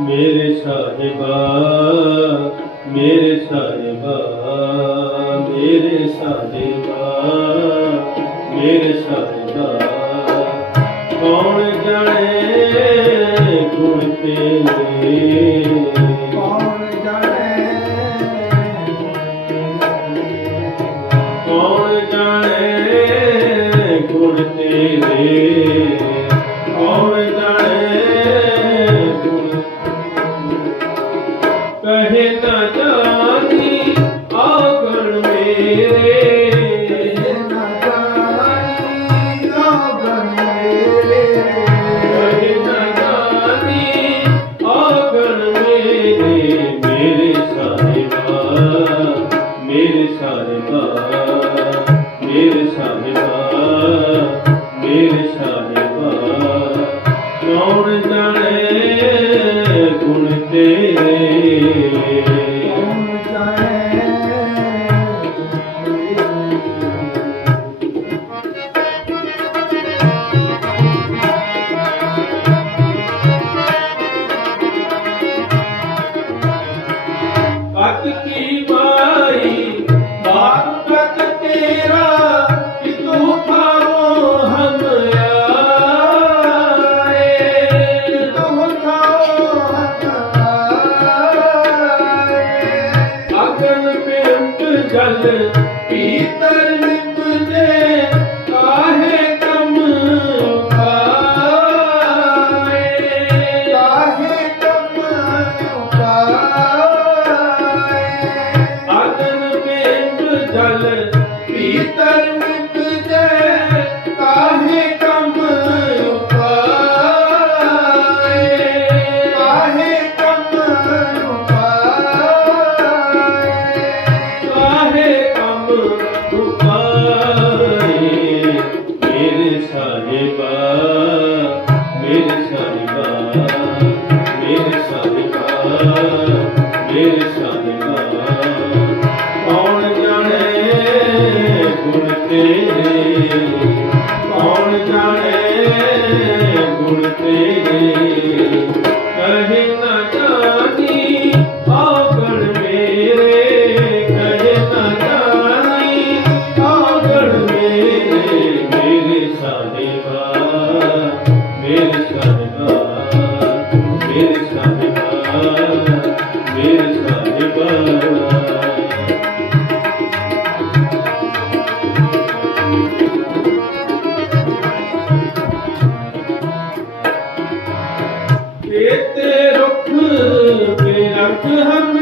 ਮੇਰੇ ਸਾਹਿਬਾ ਮੇਰੇ ਸਾਹਿਬਾ ਮੇਰੇ ਸਾਹਿਬਾ ਕੌਣ ਜਾਣੇ Thank you.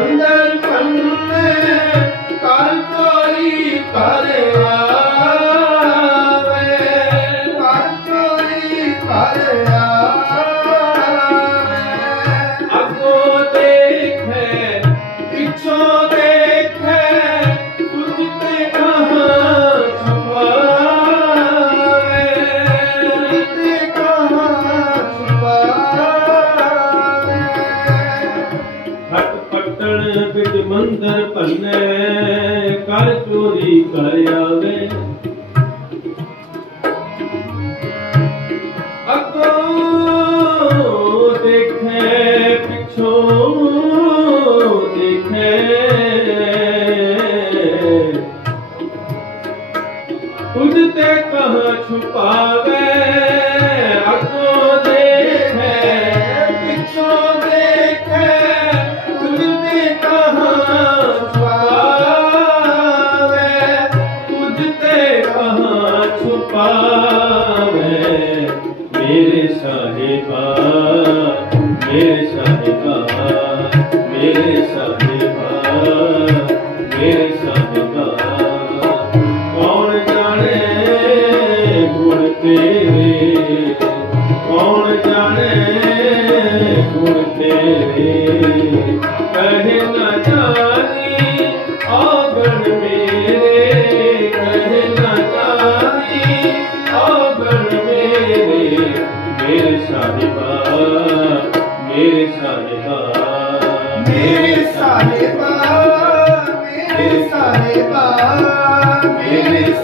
அந்த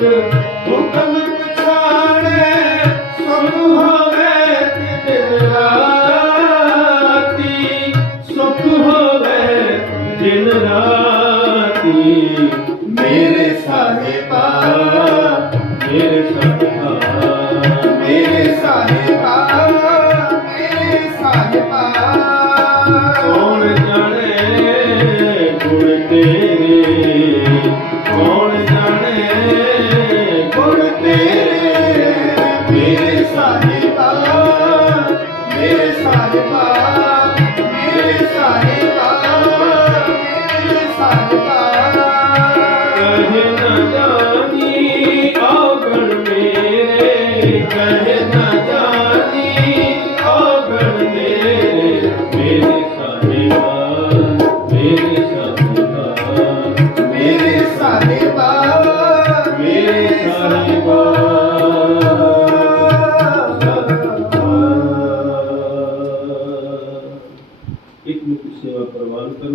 Thank.